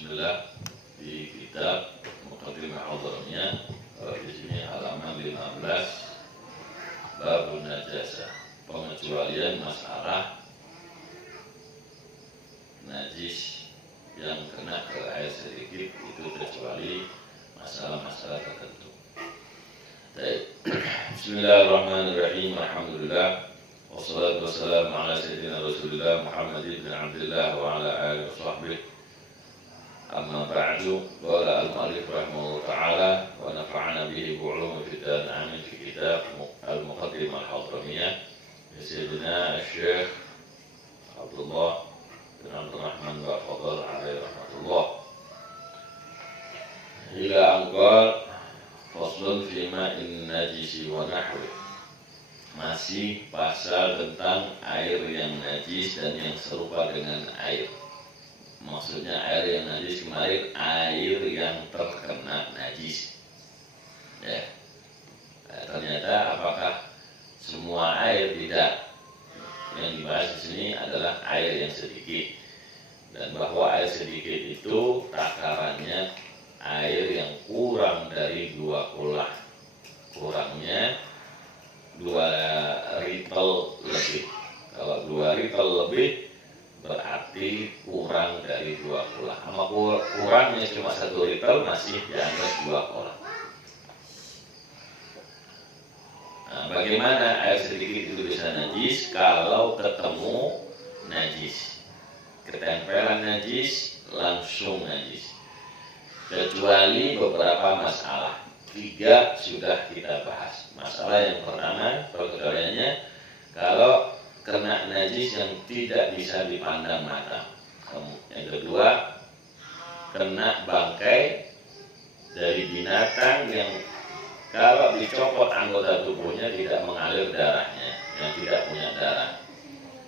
Bismillah, di kitab Muqaddimah Al-Dharamiyah, di sini halaman 15, Babun Najasah, pengecualian masalah najis yang kena ke air sedikit itu kecuali masalah-masalah tertentu. Bismillahirrahmanirrahim. Alhamdulillah. Wassalatu wassalamu ala sayyidina Rasulillah Muhammad ibn Abdullah wa ala alihi wa sahbihi. Amma ba'du, qala al-mu'allif rahimahullah ta'ala wa nafa'ana bihi bu'ulum fitan amin fi kitab al-Muqaddimah Al-Hadramiyah Sayyidina Syekh Abdullah bin Abdul Rahman wa Fadl alaihi rahmatullah. Ila angkal faslun fi ma'in najisi wa nahwi. Masih pasal tentang air yang najis dan yang serupa dengan air. Maksudnya air yang najis kemarin air yang terkena najis. Ya. Ternyata apakah semua air? Tidak. Yang dibahas di sini adalah air yang sedikit. Dan bahwa air sedikit itu takarannya air yang kurang dari 2 kulah. Kurangnya 2 ritel lebih. Kalau 2 ritel lebih berarti kurang dari 2 kulah. Sama kurangnya cuma 1 ritel masih dianggap 2 kulah. Nah, bagaimana air sedikit itu bisa najis? Kalau ketemu najis, ketempelan najis, langsung najis. Kecuali beberapa masalah. 3 sudah kita bahas. Masalah yang pertama, perkecualiannya kalau kena najis yang tidak bisa dipandang mata. Yang kedua, kena bangkai dari binatang yang kalau dicopot anggota tubuhnya tidak mengalir darahnya, yang tidak punya darah.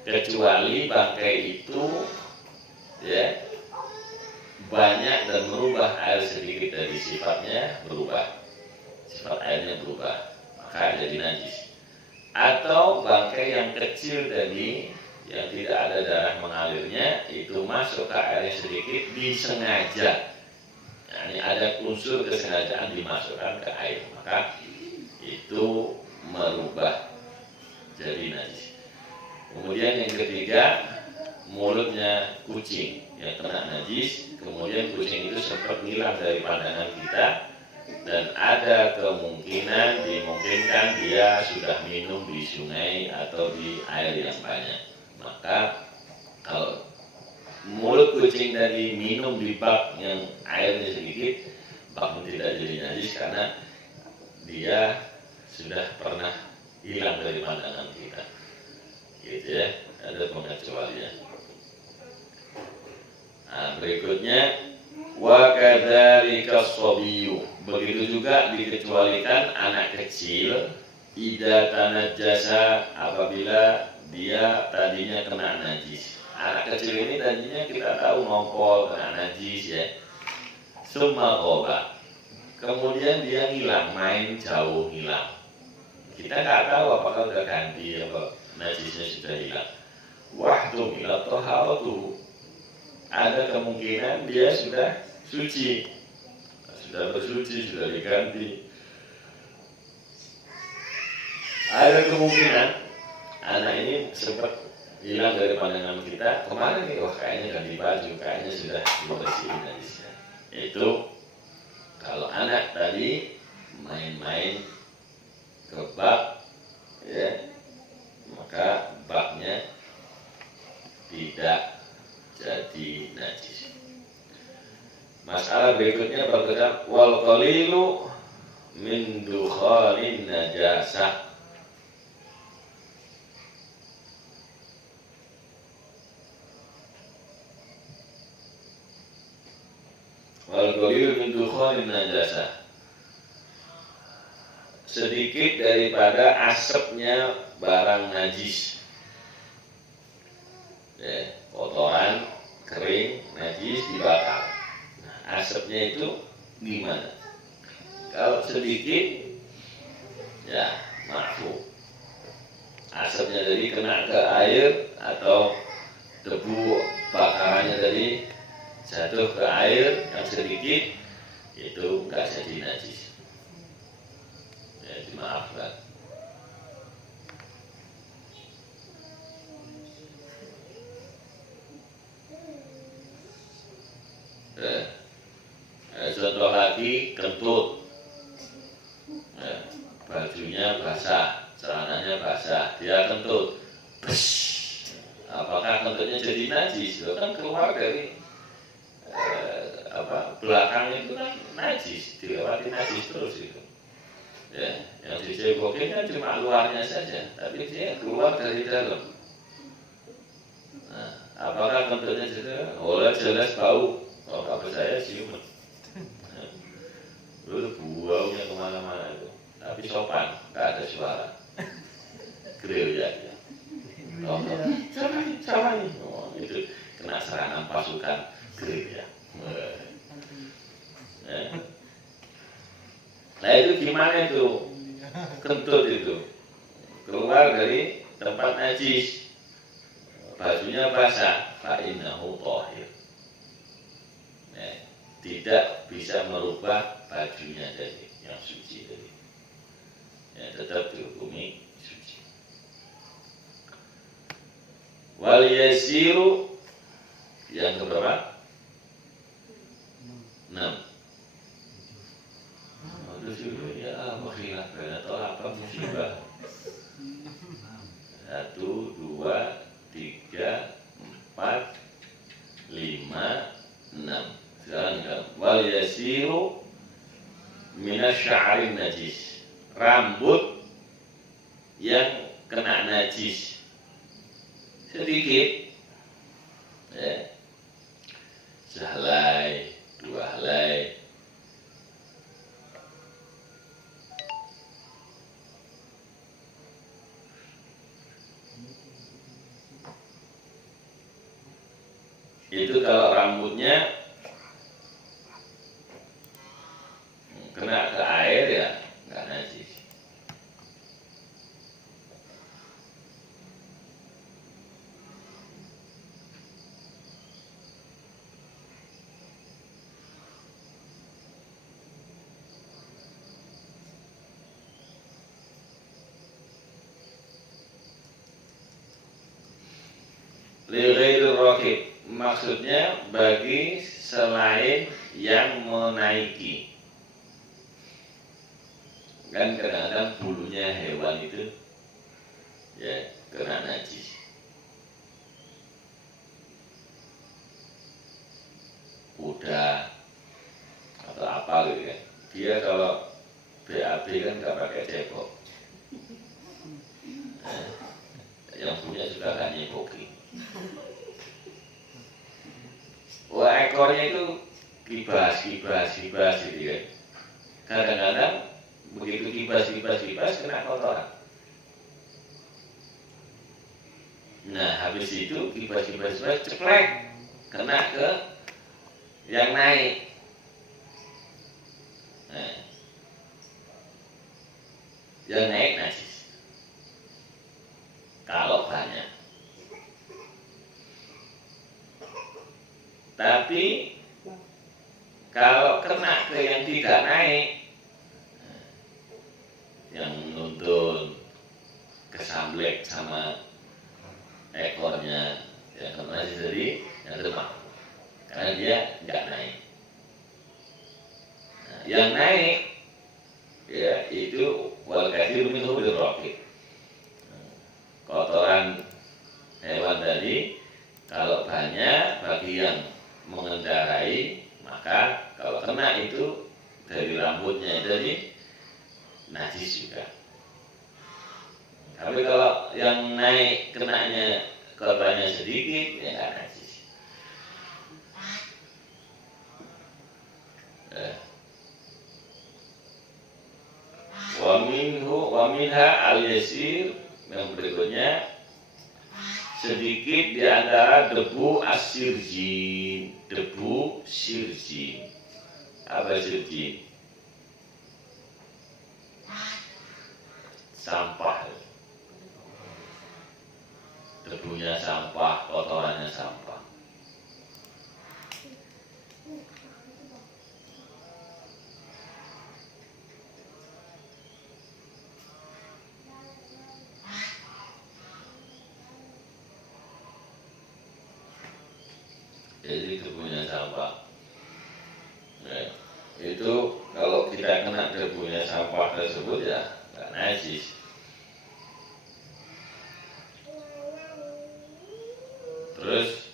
Kecuali bangkai itu ya banyak dan merubah air sedikit dari sifatnya berubah. Sifat airnya berubah, maka jadi najis. Atau bangkai yang kecil tadi yang tidak ada darah mengalirnya itu masuk ke air sedikit disengaja. Nah, ini ada unsur kesengajaan dimasukkan ke air, maka itu merubah jadi najis. Kemudian yang ketiga, mulutnya kucing yang kena najis, kemudian kucing itu sempat hilang dari pandangan kita. Dan ada kemungkinan dimungkinkan dia sudah minum di sungai atau di air yang banyak. Maka kalau mulut kucing tadi minum di bak yang airnya sedikit, baknya tidak jadi najis karena dia sudah pernah hilang dari pandangan kita. Gitu ya, ada pengecualian. Nah, berikutnya wa kadzalika as-sabiyyu. Begitu juga dikecualikan anak kecil idza tanajjasa, apabila dia tadinya kena najis. Anak kecil ini tadinya kita tahu ngompol kena najis ya. Summa ghoba. Kemudian dia hilang, main jauh hilang. Kita nggak tahu apakah udah ganti apa najisnya sudah hilang. Wahdu ila taharatu. Ada kemungkinan dia sudah suci, sudah bersuci, sudah diganti. Ada kemungkinan anak ini sempat hilang dari pandangan kita. Kemarin nih, wah kayaknya ganti baju, kayaknya sudah dibersihin najisnya. Itu kalau anak tadi main-main ke bak, ya, maka baknya tidak jadi najis. Masalah berikutnya berkata wal qalilu min dukhanin najasah. Wal qalilu min dukhanin najasah. Sedikit daripada asapnya barang najis. Ya, kotoran kering najis dibakar. Nah, asapnya itu gimana? Kalau sedikit ya maafu. Asapnya jadi kena ke air atau debu bakarannya tadi jatuh ke air yang sedikit itu nggak jadi najis. Ya, dimaafkan. Contoh lagi kentut, bajunya basah, celananya basah, dia kentut, apakah kentutnya jadi najis? Itu kan keluar dari belakang itu kan najis, dilewati najis terus itu. Ya, yang dicebokin kan cuma luarnya saja, tapi dia keluar dari dalam. Nah, apakah kentutnya jadi? Oh, jelas bau. Kalau nggak percaya cium. Lalu baunya kemana-mana itu. Tapi sopan, nggak ada suara. Grill ya. Oh, sama nih. Oh, itu kena serangan pasukan grill ya. Nah itu gimana itu? Kentut itu keluar dari tempat najis, bajunya basah, fa'innahu thahir. Tidak bisa merubah bajunya dari yang suci tadi. Ya, tetap dihukumi suci. Wal yasiru yang keberapa? 6. Ya makhilah atau apa musibah. 1, 2, 3, 4, 5, 6. Sekarang wal yasiru minasy'arin najis, rambut yang kena najis sedikit, ya, sehelai, 2 helai. Itu kalau rambutnya kena ke air ya nggak najis. Li ghairil rakib, maksudnya bagi selain yang menaiki. Kan kadang-kadang bulunya hewan itu ya kena najis. Kuda atau apa gitu kan. Dia kalau BAB kan nggak pakai cebok. Yang punya juga kan nyepoki. Wah, ekornya itu kibas gitu kan. Kadang-kadang begitu kibas kena kotoran. Nah habis itu kibas ceplek kena ke yang naik. Nah, yang naik najis kalau banyak. Tapi kalau kena ke yang tidak naik, yang nuntun kesamblek sama ekornya yang kena jadi yang demam karena dia nggak naik. Nah, yang naik ya itu wal katsir minhu bil rakib, kotoran hewan tadi kalau banyak bagi yang mengendarai, maka kalau kena itu dari rambutnya jadi najis juga. Tapi kalau yang naik kenanya korbannya sedikit, ya nggak najis. Wa minha al-yasir, yang berikutnya sedikit di antara debu asirjin. Debu sirjin. Apa sirjin? Sampah. Debunya sampah, kotorannya sampah. jadi debunya sampah. Ya, itu kalau kita kena debunya sampah tersebut ya nggak najis. Terus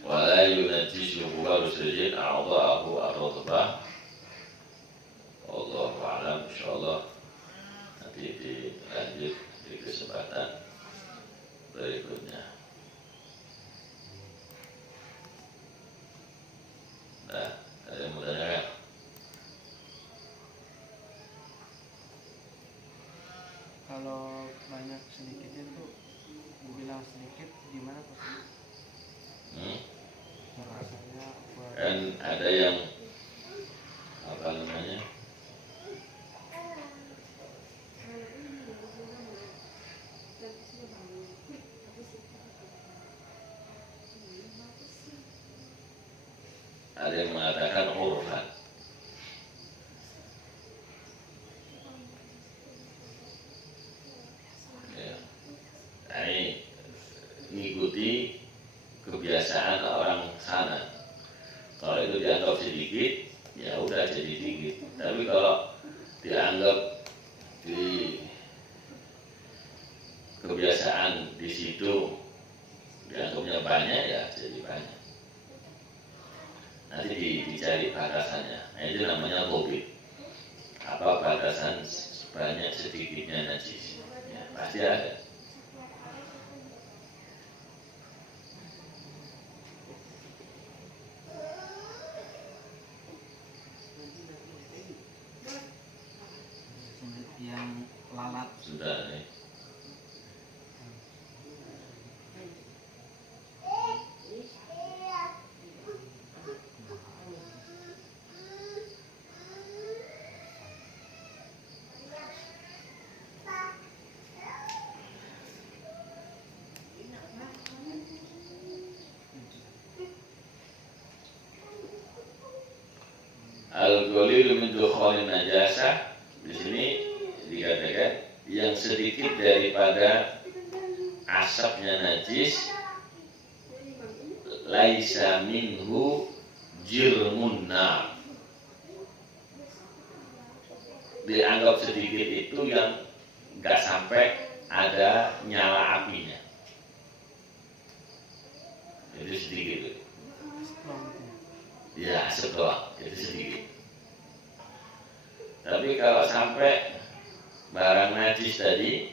wala yunajjisuhu barusujin a'dha'ahu ar-radbah. Wallahu a'lam. Insyaallah nanti dilanjut di kesempatan berikutnya. Nah, ada yang mau tanyakan? Kalau banyak sedikitnya tuh dibilang sedikit gimana Pak? Rasanya Kan ada yang apa namanya? Ada yang mengatakan urfan. Ya. Ini mengikuti kebiasaan orang sana. Kalau itu dianggap sedikit, ya udah jadi sedikit. Tapi kalau dianggap di kebiasaan di situ dianggapnya banyak, ya jadi banyak. Nanti dicari batasannya. Nah, itu namanya bobit. Apa batasan banyak sedikitnya najis? Ya, pasti ada. yang lalat Sudah nih. Al-Ghalilu min dukhalin najasah, di sini dikatakan yang sedikit daripada asapnya najis, laisa minhu jirmun nar. Dianggap sedikit itu yang nggak sampai ada nyala apinya. Itu sedikit itu. Ya, asap doang, itu sedikit. Tapi kalau sampai barang najis tadi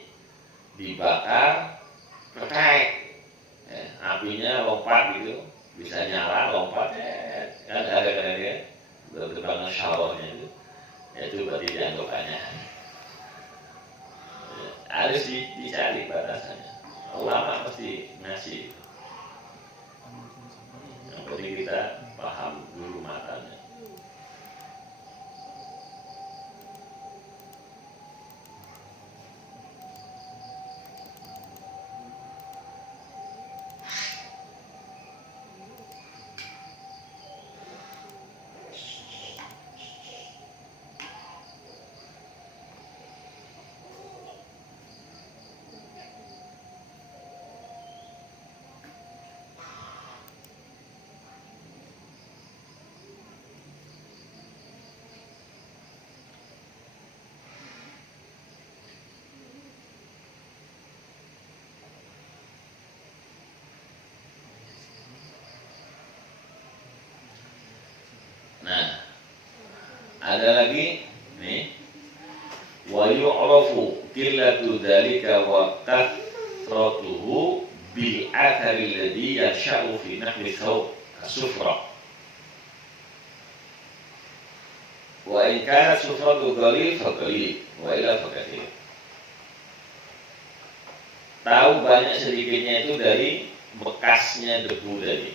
dibakar, ketek, ya, apinya lompat gitu, bisa nyala, lompat, kan ada ya, bertebangan showernya itu berarti dianggap banyak. Ya, harus dicari batasannya. Ulama pasti ngasih. Yang penting kita paham dulu matanya. Nah, ada lagi nih, wa yu'rafu qillatu dzalika wa kathratuhu bil athari alladhi yasha'u fi nahwi thawb as-sufra. Wa in kana sufratu qalil fa qalil wa ila fa katsir. Tahu banyak sedikitnya itu dari bekasnya debu tadi.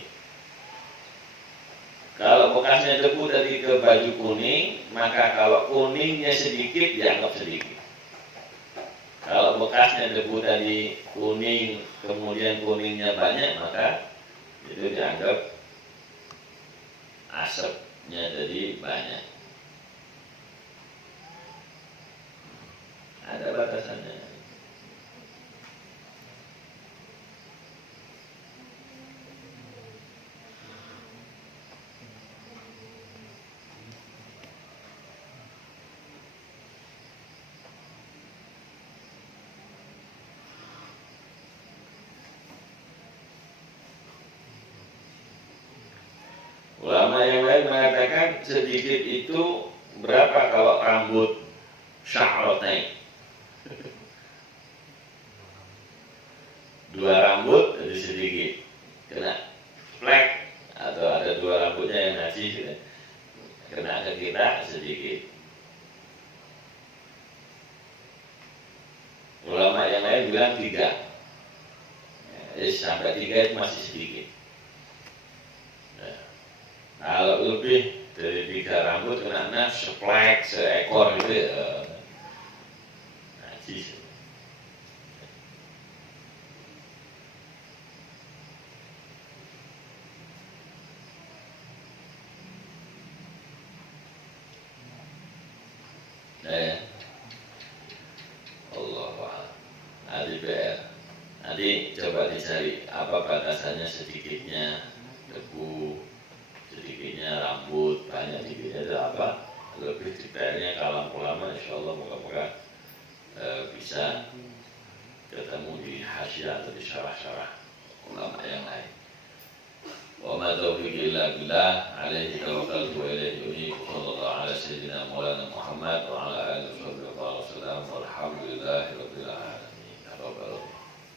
Kalau bekasnya debu tadi ke baju kuning, maka kalau kuningnya sedikit dianggap sedikit. Kalau bekasnya debu tadi kuning, kemudian kuningnya banyak, maka itu dianggap asapnya tadi banyak. Ada batasannya. sedikit itu berapa kalau rambut sya'ratain? 2 rambut jadi sedikit, kena flek atau ada 2 rambutnya yang najis, kena ke kita sedikit. Ulama yang lain bilang 3. Sampai 3 itu masih sedikit. Nah, kalau lebih dari 3 rambut kena seplek, seekor gitu, najis. Allah, nanti PR. Nanti coba dicari apa batasannya, sedikitnya debu, sedikitnya rambut, banyak sedikitnya itu apa. Lebih detailnya kalam ulama, insya Allah moga-moga bisa ketemu di hasyiah atau di syarah-syarah ulama yang lain. Wa ma taufiqi illa billah, alaihi tawakkaltu wa ilaihi